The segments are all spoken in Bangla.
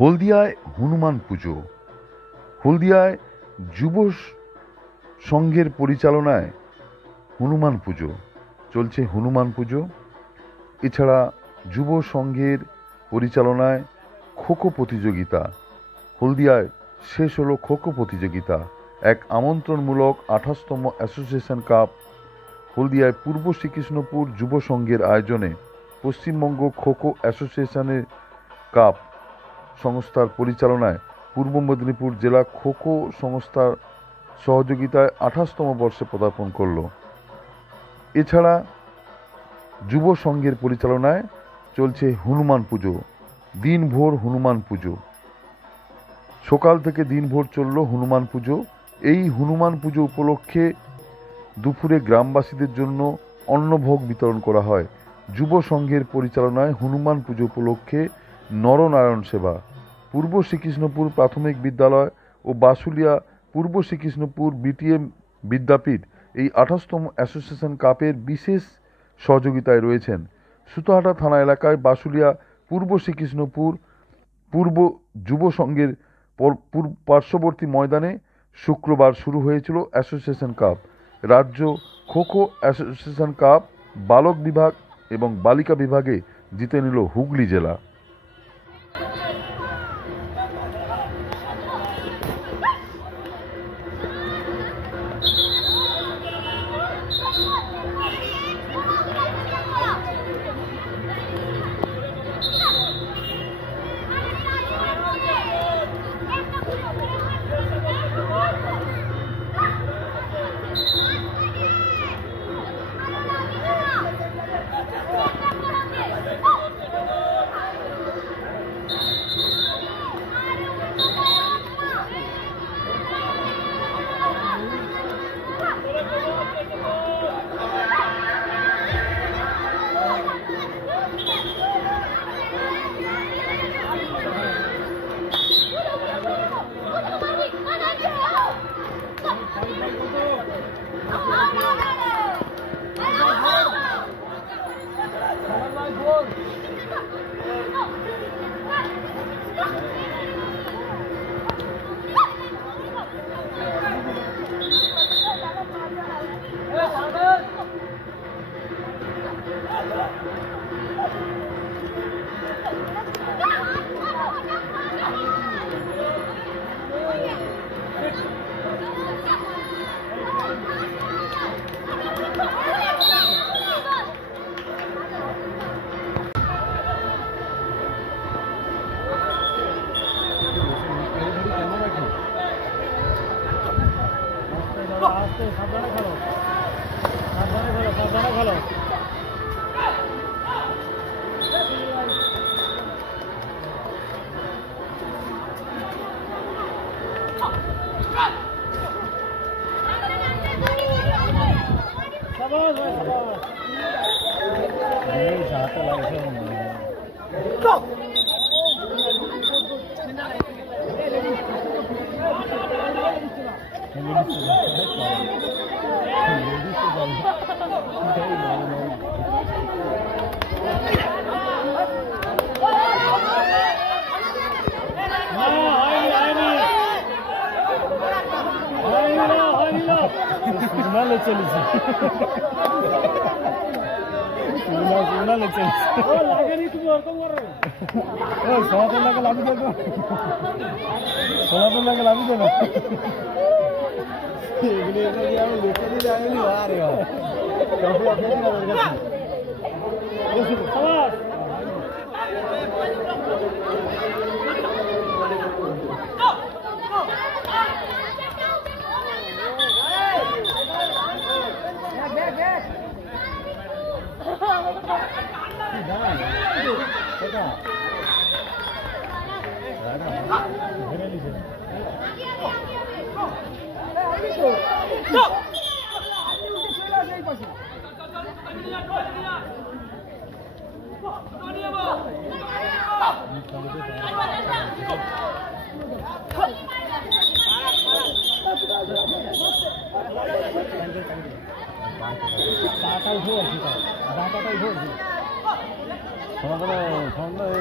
হলদিয়ায় হনুমান পুজো। হলদিয়ায় যুব সংঘের পরিচালনায় হনুমান পুজো চলছে। হনুমান পুজো এছাড়া যুব সংঘের পরিচালনায় খোখো প্রতিযোগিতা। হলদিয়ায় শেষ হলো খোখো প্রতিযোগিতা। এক আমন্ত্রণমূলক 28তম অ্যাসোসিয়েশন কাপ হলদিয়ায় পূর্ব শ্রীকৃষ্ণপুর যুব সংঘের আয়োজনে পশ্চিমবঙ্গ খোখো অ্যাসোসিয়েশনের কাপ সংস্থার পরিচালনায় পূর্ব মেদিনীপুর জেলা খোখো সংস্থার সহযোগিতায় 28তম বর্ষে পদার্পণ করল। এছাড়া যুব সংঘের পরিচালনায় চলছে হনুমান পুজো। দিনভর হনুমান পুজো, সকাল থেকে দিনভর চলল হনুমান পুজো। এই হনুমান পুজো উপলক্ষে দুপুরে গ্রামবাসীদের জন্য অন্নভোগ বিতরণ করা হয়। যুব সংঘের পরিচালনায় হনুমান পুজো উপলক্ষে নরনারায়ণ সেবা। পূর্ব শ্রীকৃষ্ণপুর প্রাথমিক বিদ্যালয় ও বাসুলিয়া পূর্ব শ্রীকৃষ্ণপুর বিটিএম বিদ্যাপীঠ এই 28তম অ্যাসোসিয়েশন কাপের বিশেষ সহযোগিতায় রয়েছেন। সুতাহাটা থানা এলাকায় বাসুলিয়া পূর্ব শ্রীকৃষ্ণপুর পূর্ব যুব সংঘের পার্শ্ববর্তী ময়দানে শুক্রবার শুরু হয়েছিল অ্যাসোসিয়েশন কাপ। রাজ্য খোখো অ্যাসোসিয়েশন কাপ বালক বিভাগ এবং বালিকা বিভাগে জিতে নিল হুগলি জেলা।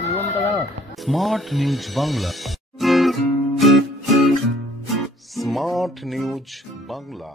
নিয়মটা জানো? Smart news Bangla. Smart news Bangla.